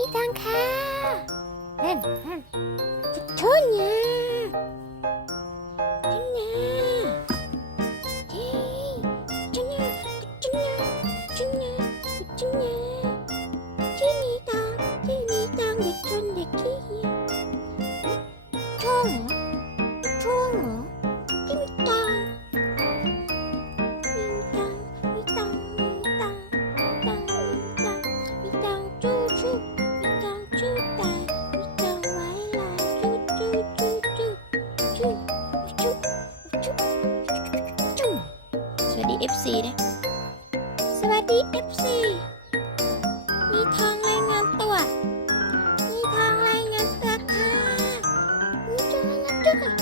มิจังค่ะ เล่น FC เนี่ยสวัสดี FC มีทองรายงานตัว มีทองรายงานตัวค่ะมีทองนะจุ๊ก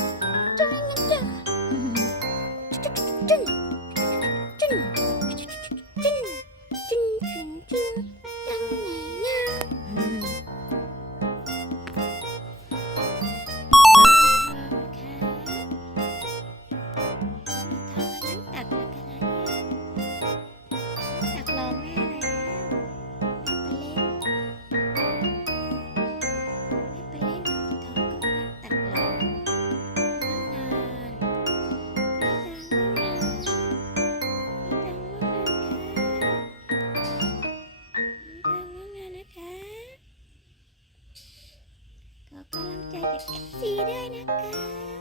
สีด้วยนะคะ